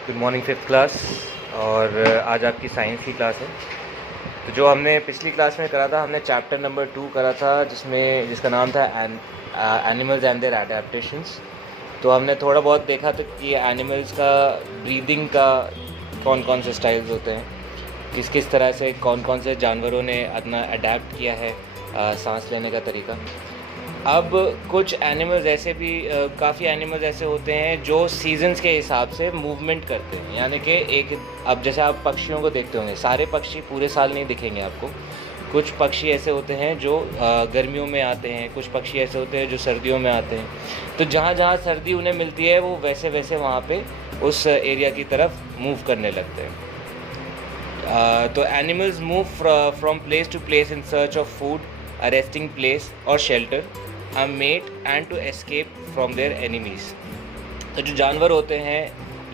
Good morning fifth class. और आज आपकी साइंस की क्लास है। तो जो हमने पिछली क्लास में करा था, हमने चैप्टर नंबर 2 करा था, जिसका नाम था एनिमल्स एंड देयर एडेप्टेशंस। तो हमने थोड़ा बहुत देखा था कि एनिमल्स का ब्रीदिंग का कौन कौन से स्टाइल्स होते हैं, किस किस तरह से कौन कौन से जानवरों ने अपना अडेप्ट किया है सांस लेने का तरीका। अब कुछ एनिमल्स ऐसे भी काफ़ी एनिमल्स ऐसे होते हैं जो सीजन्स के हिसाब से मूवमेंट करते हैं, यानी कि अब जैसे आप पक्षियों को देखते होंगे, सारे पक्षी पूरे साल नहीं दिखेंगे आपको। कुछ पक्षी ऐसे होते हैं जो गर्मियों में आते हैं, कुछ पक्षी ऐसे होते हैं जो सर्दियों में आते हैं। तो जहाँ जहाँ सर्दी उन्हें मिलती है वो वैसे वैसे वहाँ पे उस एरिया की तरफ मूव करने लगते हैं। तो animals move from place to place in search of food, a resting place और shelter, a mate and to escape from their enemies। तो जो जानवर होते हैं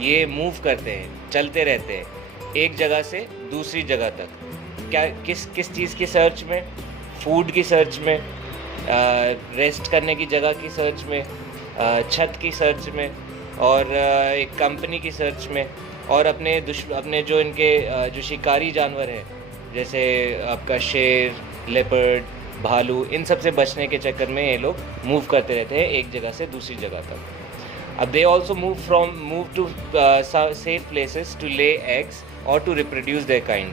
ये मूव करते हैं, चलते रहते हैं एक जगह से दूसरी जगह तक। क्या किस किस चीज़ की सर्च में? फूड की सर्च में, रेस्ट करने की जगह की सर्च में, छत की सर्च में, और एक कंपनी की सर्च में, और अपने जो इनके जो शिकारी जानवर हैं, जैसे आपका शेर, लेपर्ड, भालू, इन सब से बचने के चक्कर में ये लोग मूव करते रहते हैं एक जगह से दूसरी जगह तक। अब they also move to safe places to lay eggs और टू रिप्रोड्यूस देयर काइंड।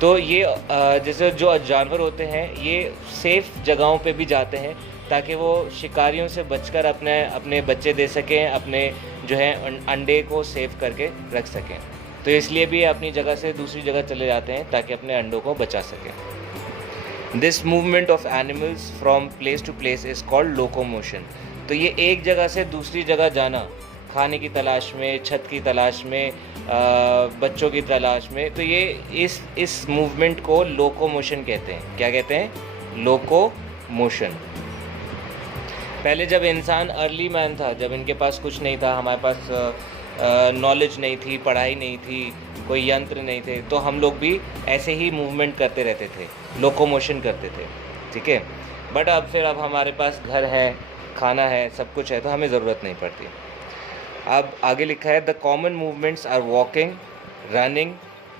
तो ये जैसे जो जानवर होते हैं ये सेफ जगहों पे भी जाते हैं ताकि वो शिकारियों से बचकर अपने बच्चे दे सकें, अपने जो है अंडे को सेव करके रख सकें। तो इसलिए भी अपनी जगह से दूसरी जगह चले जाते हैं ताकि अपने अंडों को बचा सकें। This movement of animals from place to place is called locomotion. तो ये एक जगह से दूसरी जगह जाना, खाने की तलाश में, छत की तलाश में, बच्चों की तलाश में, तो ये इस मूवमेंट को लोकोमोशन कहते हैं। क्या कहते हैं? लोकोमोशन। पहले जब इंसान अर्ली मैन था, जब इनके पास कुछ नहीं था, हमारे पास नॉलेज नहीं थी, पढ़ाई नहीं थी, कोई यंत्र नहीं थे, तो हम लोग भी ऐसे ही मूवमेंट करते रहते थे, लोकोमोशन करते थे, ठीक है। बट अब हमारे पास घर है, खाना है, सब कुछ है, तो हमें ज़रूरत नहीं पड़ती। अब आगे लिखा है the common movements are walking, running,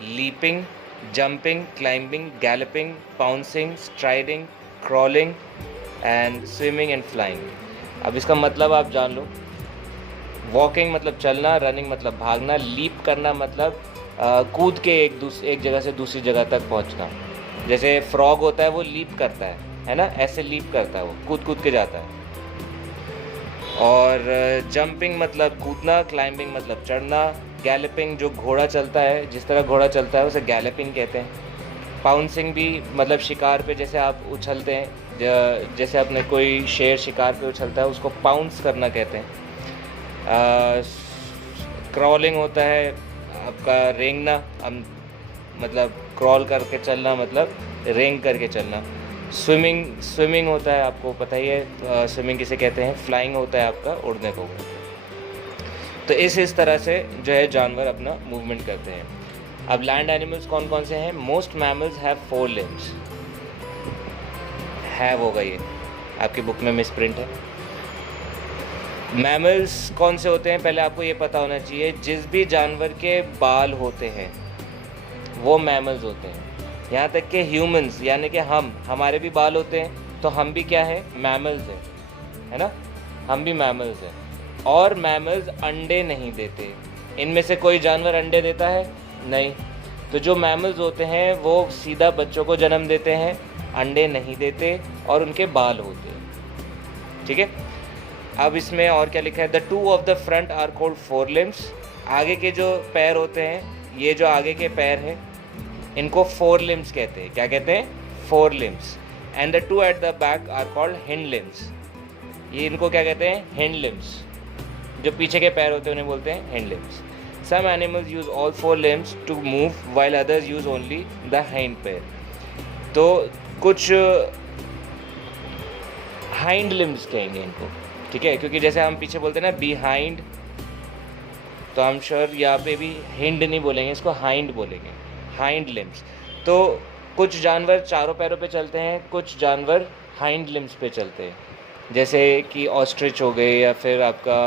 leaping, jumping, climbing, galloping, pouncing, striding, crawling and swimming and flying. अब इसका मतलब आप जान लो। वॉकिंग मतलब चलना, रनिंग मतलब भागना, लीप करना मतलब कूद के एक जगह से दूसरी जगह तक पहुंचना। जैसे फ्रॉग होता है वो लीप करता है ना, ऐसे लीप करता है, वो कूद के जाता है। और जंपिंग मतलब कूदना, क्लाइंबिंग मतलब चढ़ना, गैलपिंग जो घोड़ा चलता है, जिस तरह घोड़ा चलता है उसे गैलपिंग कहते हैं। पाउंसिंग भी मतलब शिकार पे जैसे आप उछलते हैं, जैसे अपने कोई शेर शिकार पे उछलता है उसको पाउंस करना कहते हैं। क्रॉलिंग होता है आपका रेंगना, मतलब क्रॉल करके चलना, मतलब रेंग करके चलना। स्विमिंग होता है, आपको पता ही है स्विमिंग किसे कहते हैं। फ्लाइंग होता है आपका उड़ने को। तो इस तरह से जो है जानवर अपना मूवमेंट करते हैं। अब लैंड एनिमल्स कौन कौन से हैं? Most mammals have 4 limbs. Have होगा, ये आपकी बुक में मिसप्रिंट है। मैमल्स कौन से होते हैं पहले आपको ये पता होना चाहिए। जिस भी जानवर के बाल होते हैं वो मैमल्स होते हैं। यहाँ तक कि ह्यूमंस, यानी कि हमारे भी बाल होते हैं, तो हम भी क्या है? मैमल्स हैं, है ना, हम भी मैमल्स हैं। और मैमल्स अंडे नहीं देते। इनमें से कोई जानवर अंडे देता है? नहीं। तो जो मैमल्स होते हैं वो सीधा बच्चों को जन्म देते हैं, अंडे नहीं देते, और उनके बाल होते हैं, ठीक है। अब इसमें और क्या लिखा है? The 2 of the front are called 4 limbs. आगे के जो पैर होते हैं, ये जो आगे के पैर हैं, इनको 4 लिम्स कहते हैं। क्या कहते हैं? 4 limbs. And the 2 at the back are called hind limbs. ये इनको क्या कहते हैं? Hind limbs. जो पीछे के पैर होते हैं उन्हें बोलते हैं hind limbs. Some animals use all 4 limbs to move while others use only the hind पैर। तो कुछ हाइंड लिम्स कहेंगे इनको, ठीक है, क्योंकि जैसे हम पीछे बोलते हैं ना बिहाइंड, तो हम श्योर यहाँ पे भी हिंड नहीं बोलेंगे, इसको हाइंड बोलेंगे, हाइंड लिम्स। तो कुछ जानवर चारों पैरों पे चलते हैं, कुछ जानवर हाइंड लिम्स पे चलते हैं, जैसे कि ऑस्ट्रिच हो गए, या फिर आपका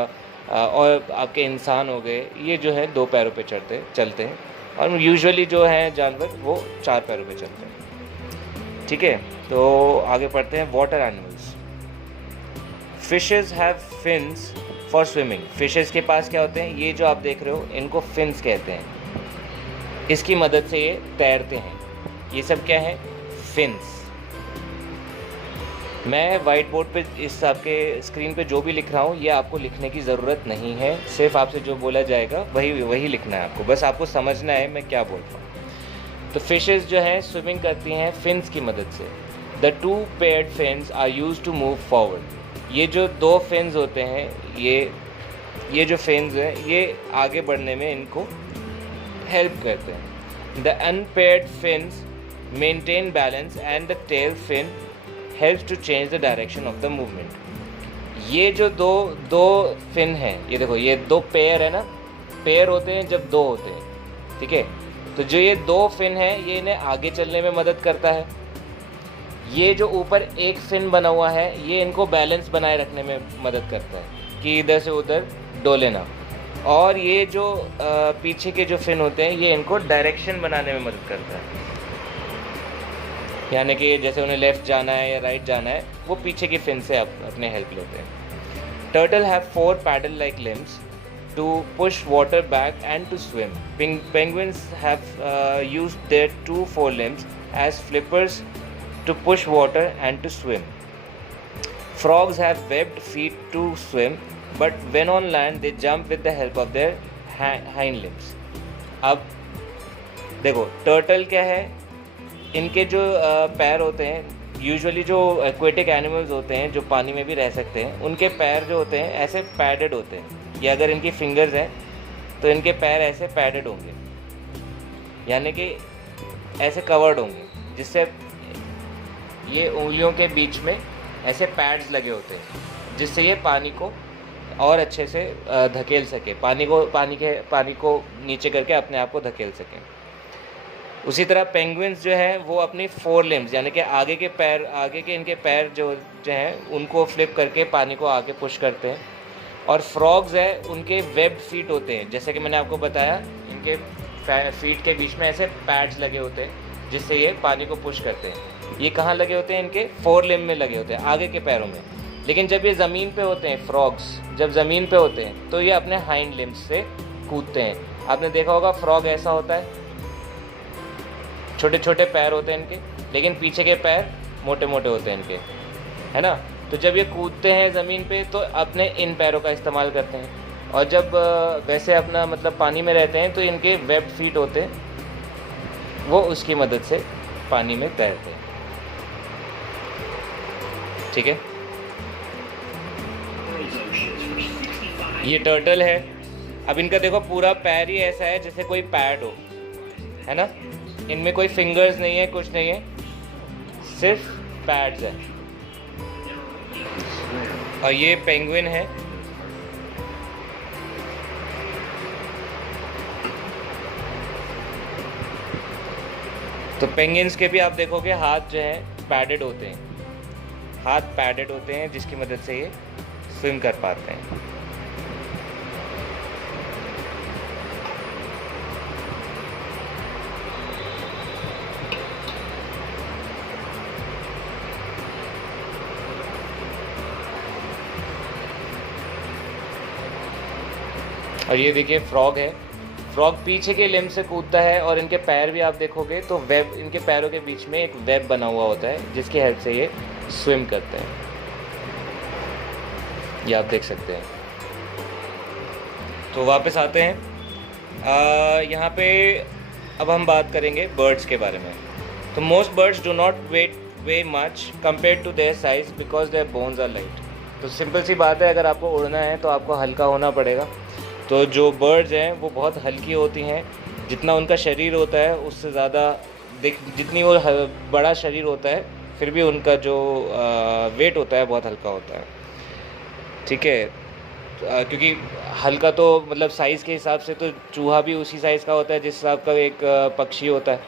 और आपके इंसान हो गए, ये जो है 2 पैरों पे चलते हैं, और यूजुअली जो हैं जानवर वो 4 पैरों पे चलते हैं। ठीक है, तो आगे पढ़ते हैं। Water animals. Fishes have fins for swimming. Fishes के पास क्या होते हैं, ये जो आप देख रहे हो इनको फिन्स कहते हैं, इसकी मदद से ये तैरते हैं। ये सब क्या है, फिन्स। मैं वाइट बोर्ड पे इस आपके स्क्रीन पे जो भी लिख रहा हूँ ये आपको लिखने की ज़रूरत नहीं है, सिर्फ आपसे जो बोला जाएगा वही लिखना है आपको, बस आपको समझना है मैं क्या बोल रहा हूँ। तो फिशेस जो हैं स्विमिंग करती हैं फिन्स की मदद से। The 2 paired fins are used to move forward. ये जो 2 फिन्स होते हैं, ये जो फिन्स हैं ये आगे बढ़ने में इनको हेल्प करते हैं। The unpaired fins maintain balance and the tail fin helps to change the direction of the movement। ये जो दो फिन हैं, ये देखो ये 2 पेयर है ना, पेयर होते हैं जब 2 होते हैं, ठीक है। तो जो ये 2 फिन हैं ये इन्हें आगे चलने में मदद करता है। ये जो ऊपर एक फिन बना हुआ है ये इनको बैलेंस बनाए रखने में मदद करता है कि इधर से उधर डोले ना। और ये जो पीछे के जो फिन होते हैं ये इनको डायरेक्शन बनाने में मदद करता है, यानी कि जैसे उन्हें लेफ़्ट जाना है या राइट जाना है वो पीछे की फिन से अपने हेल्प लेते हैं। Turtle have 4 paddle like limbs to push water back and to swim. Penguins have used their 2 forelimbs as flippers to push water and to swim. Frogs have webbed feet to swim, but when on land they jump with the help of their hind limbs। अब देखो turtle क्या है, इनके जो पैर होते हैं, usually जो एक्वेटिक एनिमल्स होते हैं जो पानी में भी रह सकते हैं उनके पैर जो होते हैं ऐसे पैडेड होते हैं, या अगर इनकी फिंगर्स हैं तो इनके पैर ऐसे पैडेड होंगे, यानी कि ऐसे कवर्ड होंगे, जिससे ये उंगलियों के बीच में ऐसे पैड्स लगे होते हैं जिससे ये पानी को और अच्छे से धकेल सके, पानी को नीचे करके अपने आप को धकेल सकें। उसी तरह पेंगुइन्स जो है वो अपनी 4 limbs यानी कि आगे के इनके पैर जो हैं उनको फ्लिप करके पानी को आगे पुश करते हैं। और फ्रॉग्स है उनके वेब फीट होते हैं, जैसे कि मैंने आपको बताया इनके फीट के बीच में ऐसे पैड्स लगे होते हैं जिससे ये पानी को पुश करते हैं। ये कहाँ लगे होते हैं, इनके 4 limb में लगे होते हैं, आगे के पैरों में। लेकिन जब ये ज़मीन पे होते हैं, फ्रॉग्स जब ज़मीन पे होते हैं तो ये अपने हाइंड लिम्स से कूदते हैं। आपने देखा होगा फ्रॉग ऐसा होता है, छोटे छोटे पैर होते हैं इनके, लेकिन पीछे के पैर मोटे मोटे होते हैं इनके, है ना। तो जब ये कूदते हैं ज़मीन पे तो अपने इन पैरों का इस्तेमाल करते हैं, और जब वैसे अपना मतलब पानी में रहते हैं तो इनके वेब फीट होते हैं, वो उसकी मदद से पानी में तैरते हैं। ठीक है, ये टर्टल है। अब इनका देखो पूरा पैर ही ऐसा है जैसे कोई पैड हो, है ना। इनमें कोई फिंगर्स नहीं है, कुछ नहीं है, सिर्फ पैड्स है। और ये पेंगुइन है। तो पेंगुइन्स के भी आप देखोगे हाथ जो हैं पैडेड होते हैं, हाथ पैडेड होते हैं जिसकी मदद से ये स्विम कर पाते हैं। और ये देखिए फ्रॉग है, फ्रॉग पीछे के लिम्ब से कूदता है, और इनके पैर भी आप देखोगे तो वेब, इनके पैरों के बीच में एक वेब बना हुआ होता है जिसकी हेल्प से ये स्विम करते हैं। ये आप देख सकते हैं। तो वापस आते हैं यहाँ पे। अब हम बात करेंगे बर्ड्स के बारे में। तो most birds do not weigh much compare to their size because their bones are light. तो सिंपल सी बात है, अगर आपको उड़ना है तो आपको हल्का होना पड़ेगा। तो जो बर्ड्स हैं वो बहुत हल्की होती हैं, जितना उनका शरीर होता है उससे ज़्यादा जितनी वो बड़ा शरीर होता है फिर भी उनका जो वेट होता है बहुत हल्का होता है। ठीक है, क्योंकि हल्का तो मतलब साइज़ के हिसाब से तो चूहा भी उसी साइज़ का होता है जिस हिसाब का एक पक्षी होता है,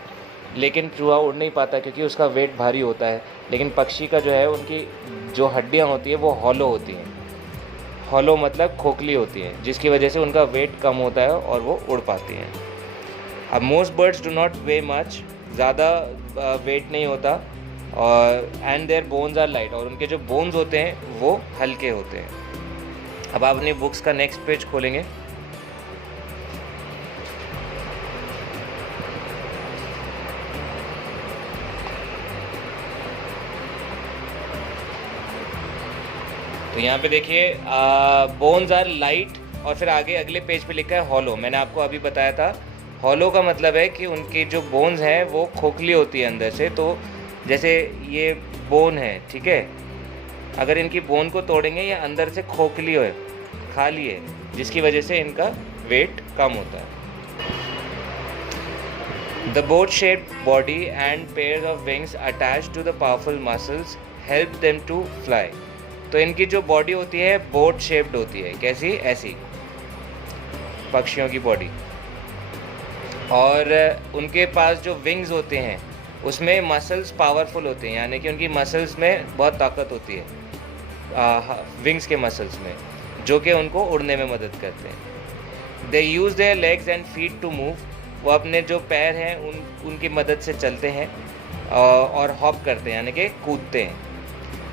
लेकिन चूहा उड़ नहीं पाता क्योंकि उसका वेट भारी होता है। लेकिन पक्षी का जो है उनकी जो हड्डियाँ होती है वो हॉलो होती हैं। हॉलो मतलब खोखली होती हैं, जिसकी वजह से उनका वेट कम होता है और वो उड़ पाती हैं। अब most birds do not weigh much, ज़्यादा वेट नहीं होता, और and their bones are light, और उनके जो बोन्स होते हैं वो हल्के होते हैं। अब आप अपनी बुक्स का नेक्स्ट पेज खोलेंगे। तो यहाँ पे देखिए बोन्स आर लाइट, और फिर आगे अगले पेज पे लिखा है हॉलो। मैंने आपको अभी बताया था हॉलो का मतलब है कि उनकी जो बोन्स हैं वो खोखली होती है अंदर से। तो जैसे ये बोन है, ठीक है, अगर इनकी बोन को तोड़ेंगे ये अंदर से खोखली है, खाली है, जिसकी वजह से इनका वेट कम होता है। The boat shaped body and pairs of wings attached to the powerful muscles help them to fly. तो इनकी जो बॉडी होती है बोट शेप्ड होती है, कैसी, ऐसी, पक्षियों की बॉडी, और उनके पास जो विंग्स होते हैं उसमें मसल्स पावरफुल होते हैं, यानी कि उनकी मसल्स में बहुत ताकत होती है विंग्स के मसल्स में, जो कि उनको उड़ने में मदद करते हैं। They use their legs and feet to move, वो अपने जो पैर हैं उनकी मदद से चलते हैं और हॉप करते हैं, यानी कि कूदते हैं।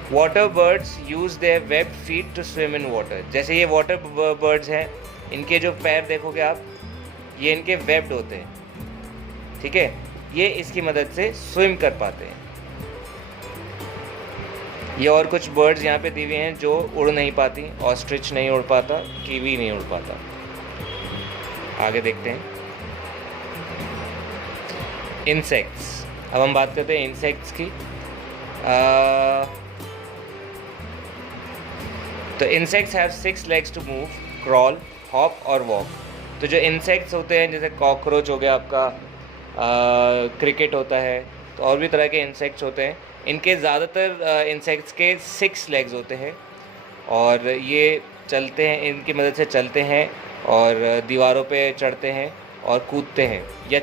Water birds use their web feet to swim in water. जैसे ये वाटर बर्ड्स हैं, इनके जो पैर देखोगे आप, ये इनके वेब्ड होते हैं, ठीक है, ये इसकी मदद से स्विम कर पाते हैं। ये और कुछ बर्ड्स यहाँ पे दी हुई हैं जो उड़ नहीं पाती। ऑस्ट्रिच नहीं उड़ पाता, कीवी नहीं उड़ पाता। आगे देखते हैं इंसेक्ट्स। अब हम बात करते हैं इंसेक्ट्स की। तो insects have 6 legs to move, crawl, hop और वॉक। तो जो इंसेक्ट्स होते हैं, जैसे कॉकरोच हो गया आपका, क्रिकेट होता है, तो और भी तरह के इंसेक्ट्स होते हैं। इनके ज़्यादातर इंसेक्ट्स के 6 legs होते हैं, और ये चलते हैं, इनकी मदद से चलते हैं और दीवारों पे चढ़ते हैं और कूदते हैं। या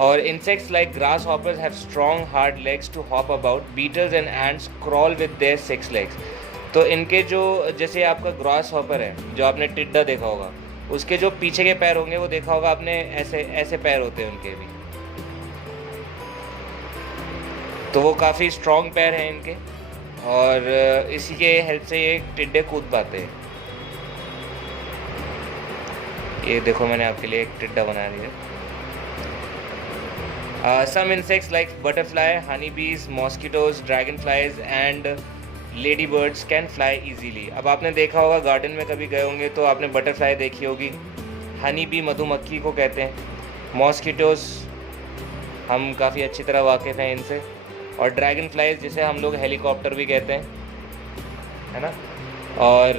और insects like grasshoppers have strong hard legs to hop about. Beetles and ants crawl with their 6 legs। तो इनके जो, जैसे आपका ग्रास हॉपर है, जो आपने टिड्डा देखा होगा, उसके जो पीछे के पैर होंगे वो देखा होगा आपने, ऐसे ऐसे पैर होते हैं उनके भी। तो वो काफ़ी स्ट्रॉन्ग पैर हैं इनके, और इसी के हेल्प से ये टिड्डे कूद पाते हैं। ये देखो, मैंने आपके लिए एक टिड्डा बना दिया। Some insects like butterfly, honey bees, mosquitoes, dragonflies and ladybirds can fly easily. अब आपने देखा होगा, गार्डन में कभी गए होंगे तो आपने बटरफ्लाई देखी होगी। हनी बी मधुमक्खी को कहते हैं। मॉस्किटोज हम काफ़ी अच्छी तरह वाकिफ़ हैं इनसे, और ड्रैगन फ्लाइज जिसे हम लोग हेलीकॉप्टर भी कहते हैं, है ना। और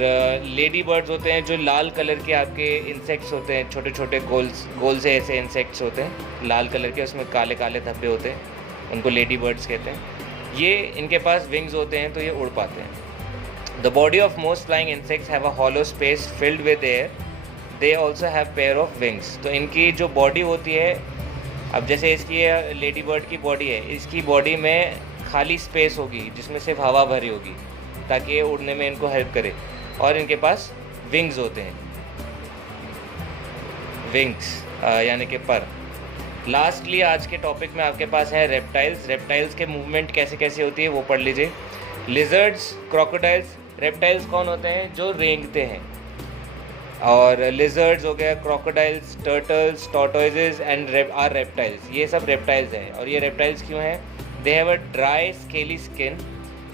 लेडी बर्ड्स होते हैं जो लाल कलर के आपके इंसेक्ट्स होते हैं, छोटे छोटे गोल से ऐसे इंसेक्ट्स होते हैं लाल कलर के, उसमें काले काले धब्बे होते हैं, उनको लेडी बर्ड्स कहते हैं। ये इनके पास विंग्स होते हैं तो ये उड़ पाते हैं। The body of most flying insects have a hollow space filled with air. They also have pair of wings. तो इनकी जो बॉडी होती है, अब जैसे इसकी लेडी बर्ड की बॉडी है, इसकी बॉडी में खाली स्पेस होगी जिसमें सिर्फ हवा भरी होगी, ताकि ये उड़ने में इनको हेल्प करे, और इनके पास विंग्स होते हैं, विंग्स यानी कि पर। लास्टली आज के टॉपिक में आपके पास है रेप्टाइल्स। रेप्टाइल्स के मूवमेंट कैसे कैसे होती है वो पढ़ लीजिए। Lizards, crocodiles. रेप्टाइल्स कौन होते हैं? जो रेंगते हैं। और लिजर्ड्स हो गया, crocodiles, turtles, tortoises and are reptiles. ये सब रेप्टाइल्स हैं। और ये रेप्टाइल्स क्यों हैं? They have a dry scaly skin.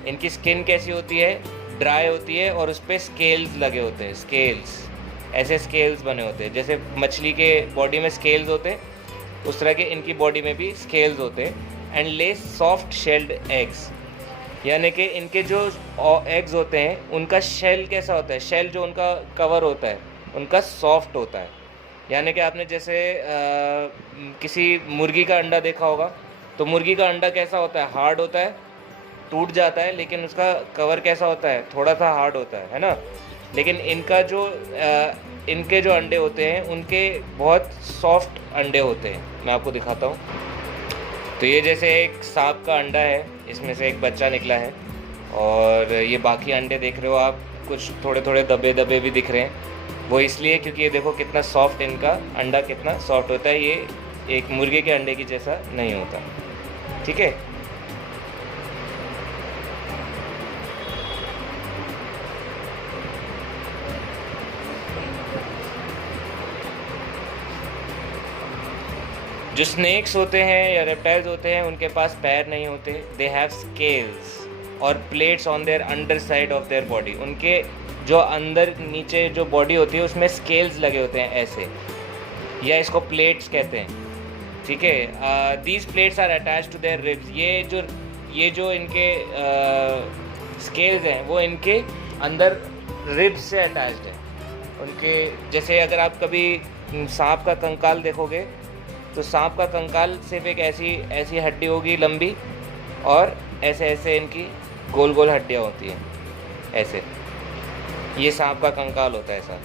इनकी स्किन कैसी होती है? ड्राई होती है, और उस पर स्केल्स लगे होते हैं। स्केल्स, ऐसे स्केल्स बने होते हैं, जैसे मछली के बॉडी में स्केल्स होते हैं उस तरह के इनकी बॉडी में भी स्केल्स होते हैं। एंड ले सॉफ्ट शेल्ड एग्स, यानी कि इनके जो एग्स होते हैं उनका शेल कैसा होता है? शेल जो उनका कवर होता है उनका सॉफ्ट होता है। यानी कि आपने जैसे किसी मुर्गी का अंडा देखा होगा, तो मुर्गी का अंडा कैसा होता है? हार्ड होता है, टूट जाता है, लेकिन उसका कवर कैसा होता है? थोड़ा सा हार्ड होता है ना। लेकिन इनका जो इनके जो अंडे होते हैं उनके बहुत सॉफ्ट अंडे होते हैं। मैं आपको दिखाता हूँ। तो ये जैसे एक सांप का अंडा है, इसमें से एक बच्चा निकला है, और ये बाकी अंडे देख रहे हो आप, कुछ थोड़े थोड़े दबे दबे भी दिख रहे हैं, वो इसलिए क्योंकि ये देखो कितना सॉफ्ट इनका अंडा कितना सॉफ्ट होता है, ये एक मुर्गे के अंडे की जैसा नहीं होता। ठीक है, जो स्नेक्स होते हैं या रेप्टाइल्स होते हैं उनके पास पैर नहीं होते। दे हैव स्केल्स और plates on their under side of their body. उनके जो अंदर नीचे जो बॉडी होती है उसमें स्केल्स लगे होते हैं ऐसे, या इसको प्लेट्स कहते हैं। ठीक है, these plates are attach to their ribs. ये जो इनके स्केल्स हैं वो इनके अंदर रिब्स से अटैच्ड है उनके। जैसे अगर आप कभी सांप का कंकाल देखोगे तो सांप का कंकाल सिर्फ एक ऐसी हड्डी होगी लंबी, और ऐसे ऐसे इनकी गोल गोल हड्डियाँ होती हैं ऐसे। ये सांप का कंकाल होता है ऐसा।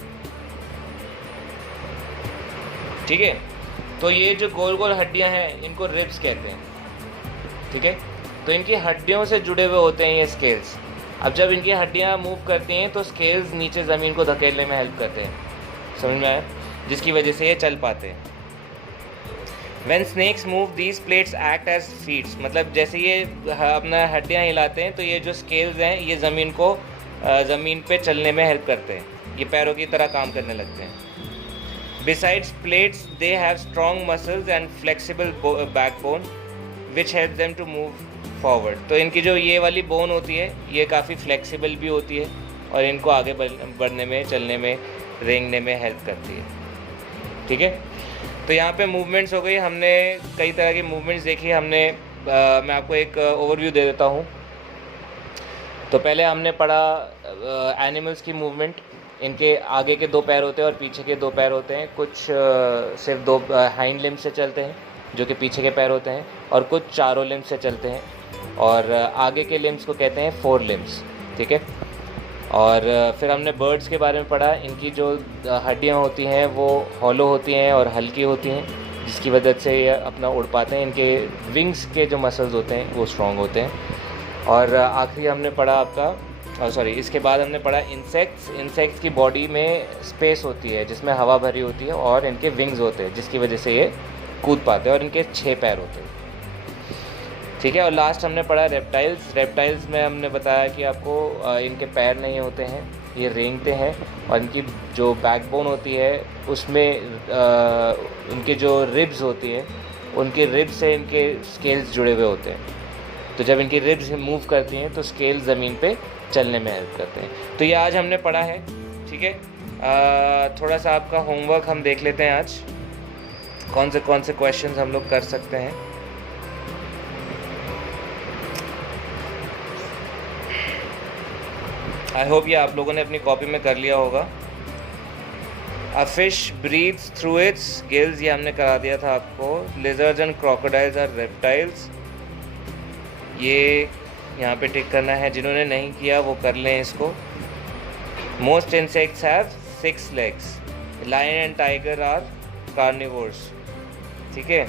ठीक है, तो ये जो गोल गोल हड्डियाँ हैं इनको रिब्स कहते हैं। ठीक है, तो इनकी हड्डियों से जुड़े हुए होते हैं ये स्केल्स। अब जब इनकी हड्डियाँ मूव करती हैं तो स्केल्स नीचे ज़मीन को धकेलने में हेल्प करते हैं, समझ में आया, जिसकी वजह से ये चल पाते हैं। When snakes move, these plates act as feet। मतलब जैसे ये अपना हड्डियाँ हिलाते हैं तो ये जो स्केल्स हैं ये ज़मीन पे चलने में हेल्प करते हैं, ये पैरों की तरह काम करने लगते हैं। Besides plates, they have strong muscles and flexible backbone, which helps them to move forward। तो इनकी जो ये वाली बोन होती है ये काफ़ी फ्लेक्सिबल भी होती है और इनको आगे बढ़ने में, चलने में, रेंगने में हेल्प करती है। ठीक है, तो यहाँ पे मूवमेंट्स हो गई, हमने कई तरह की मूवमेंट्स देखी। मैं आपको एक ओवरव्यू दे देता हूँ। तो पहले हमने पढ़ा एनिमल्स की मूवमेंट। इनके आगे के 2 पैर होते हैं और पीछे के 2 पैर होते हैं। कुछ सिर्फ 2 हाइंड लिम्स से चलते हैं जो कि पीछे के पैर होते हैं, और कुछ चारों लिम्स से चलते हैं, और आगे के लिम्स को कहते हैं 4 लिम्स। ठीक है, और फिर हमने बर्ड्स के बारे में पढ़ा। इनकी जो हड्डियाँ होती हैं वो हॉलो होती हैं और हल्की होती हैं, जिसकी वजह से ये अपना उड़ पाते हैं। इनके विंग्स के जो मसल्स होते हैं वो स्ट्रॉन्ग होते हैं। और आखिरी हमने पढ़ा इसके बाद हमने पढ़ा इंसेक्ट्स की बॉडी में स्पेस होती है जिसमें हवा भरी होती है, और इनके विंग्स होते हैं जिसकी वजह से ये कूद पाते हैं, और इनके 6 पैर होते हैं। ठीक है, और लास्ट हमने पढ़ा रेप्टाइल्स में हमने बताया कि आपको इनके पैर नहीं होते हैं, ये रेंगते हैं, और इनकी जो बैकबोन होती है उसमें इनके जो रिब्स होती है उनके रिब्स से इनके स्केल्स जुड़े हुए होते हैं। तो जब इनकी रिब्स मूव करती हैं तो स्केल ज़मीन पे चलने में हेल्प करते हैं। तो ये आज हमने पढ़ा है। ठीक है, थोड़ा सा आपका होमवर्क हम देख लेते हैं आज, कौन से क्वेश्चंस हम लोग कर सकते हैं। आई होप ये आप लोगों ने अपनी कॉपी में कर लिया होगा। A fish breathes through its gills, ये हमने करा दिया था आपको। Lizards and crocodiles are reptiles, ये यहाँ पे टिक करना है, जिन्होंने नहीं किया वो कर लें इसको। Most insects have 6 legs। Lion and tiger are carnivores. ठीक है,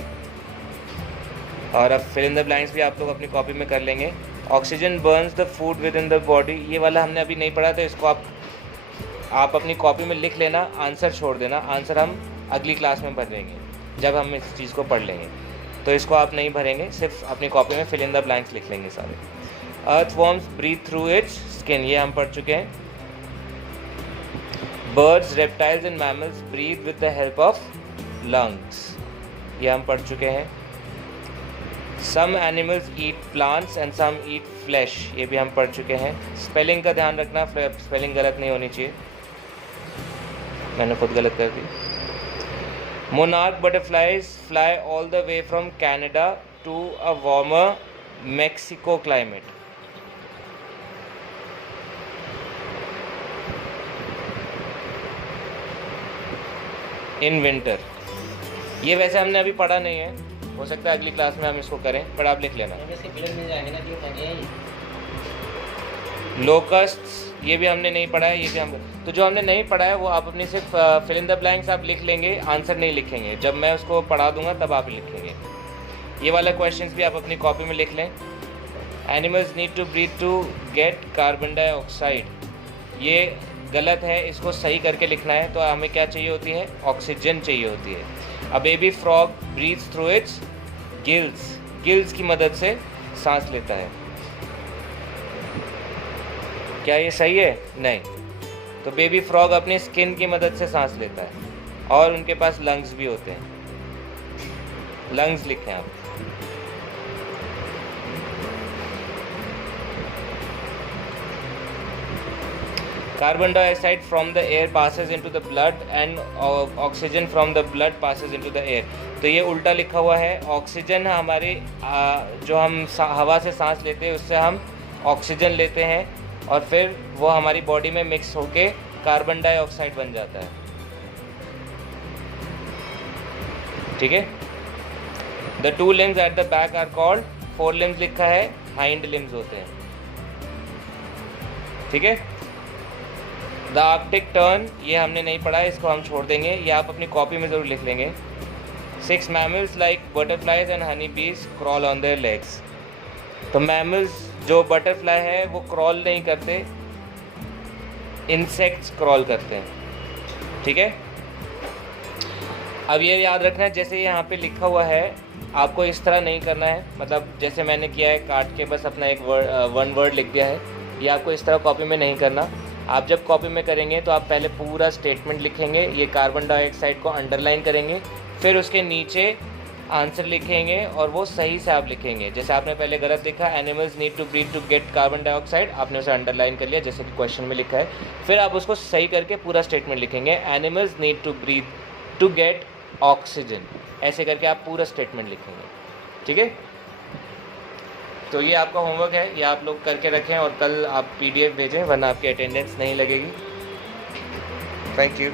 और अब फिल इन द ब्लैंक्स भी आप लोग अपनी कॉपी में कर लेंगे। Oxygen Burns the food with in the body, ये वाला हमने अभी नहीं पढ़ा, तो इसको आप अपनी कॉपी में लिख लेना, आंसर छोड़ देना। आंसर हम अगली क्लास में भरेंगे जब हम इस चीज़ को पढ़ लेंगे, तो इसको आप नहीं भरेंगे, सिर्फ अपनी कॉपी में फिल इन द ब्लैंक्स लिख लेंगे सारे। Earthworms breathe through its skin, ये हम पढ़ चुके हैं। Birds, reptiles and mammals breathe with the help of lungs, ये हम पढ़ चुके हैं। Some animals eat plants and some eat flesh, ये भी हम पढ़ चुके हैं। स्पेलिंग का ध्यान रखना, स्पेलिंग गलत नहीं होनी चाहिए, मैंने खुद गलत कर दी। Monarch butterflies fly all the way from Canada to a warmer Mexico climate। In winter, ये वैसे हमने अभी पढ़ा नहीं है, हो सकता है अगली क्लास में हम इसको करें, पर आप लिख लेना। लोकस्ट्स, ये भी हमने नहीं पढ़ा है, ये भी हम, तो जो हमने नहीं पढ़ा है वो आप अपनी सिर्फ फिल इन द ब्लैंक्स आप लिख लेंगे, आंसर नहीं लिखेंगे। जब मैं उसको पढ़ा दूंगा तब आप लिखेंगे। ये वाला क्वेश्चंस भी आप अपनी कॉपी में लिख लें। Animals need to breathe to get carbon dioxide, ये गलत है, इसको सही करके लिखना है। तो हमें क्या चाहिए होती है? ऑक्सीजन चाहिए होती है। A baby frog breathes through its gills, gills की मदद से सांस लेता है। क्या ये सही है? नहीं। तो बेबी फ्रॉग अपनी स्किन की मदद से सांस लेता है, और उनके पास लंग्स भी होते हैं। लंग्स लिखें आप। Carbon dioxide from the air passes into the blood and oxygen from the blood passes into the air. तो ये उल्टा लिखा हुआ है। ऑक्सीजन हमारी जो हम हवा से सांस लेते हैं उससे हम ऑक्सीजन लेते हैं, और फिर वो हमारी बॉडी में मिक्स होके कार्बन डाइऑक्साइड बन जाता है। ठीक है। The two limbs at the back are called, fore limbs लिखा है, हाइंड लिम्स होते हैं। ठीक है। द आर्कटिक टर्न, ये हमने नहीं पढ़ा है, इसको हम छोड़ देंगे, ये आप अपनी कॉपी में ज़रूर लिख लेंगे। 6 mammals like butterflies and honey बीज क्रॉल ऑन देयर लेग्स। तो मैमल्स जो बटरफ्लाई है वो क्रॉल नहीं करते, इंसेक्ट्स क्रॉल करते हैं। ठीक है। अब ये याद रखना है, जैसे यहाँ पे लिखा हुआ है आपको इस तरह नहीं करना है, मतलब जैसे मैंने किया है, काट के बस अपना एक वन वर्ड लिख दिया है, ये आपको इस तरह कॉपी में नहीं करना। आप जब कॉपी में करेंगे तो आप पहले पूरा स्टेटमेंट लिखेंगे, ये कार्बन डाइऑक्साइड को अंडरलाइन करेंगे, फिर उसके नीचे आंसर लिखेंगे और वो सही से आप लिखेंगे। जैसे आपने पहले गलत लिखा, animals need to breathe to get carbon dioxide, आपने उसे अंडरलाइन कर लिया जैसे कि क्वेश्चन में लिखा है। फिर आप उसको सही करके पूरा स्टेटमेंट लिखेंगे, animals need to breathe to get oxygen, ऐसे करके आप पूरा स्टेटमेंट लिखेंगे। ठीक है। तो ये आपका होमवर्क है, ये आप लोग करके रखें और कल आप PDF भेजें, वरना आपकी अटेंडेंस नहीं लगेगी। Thank you.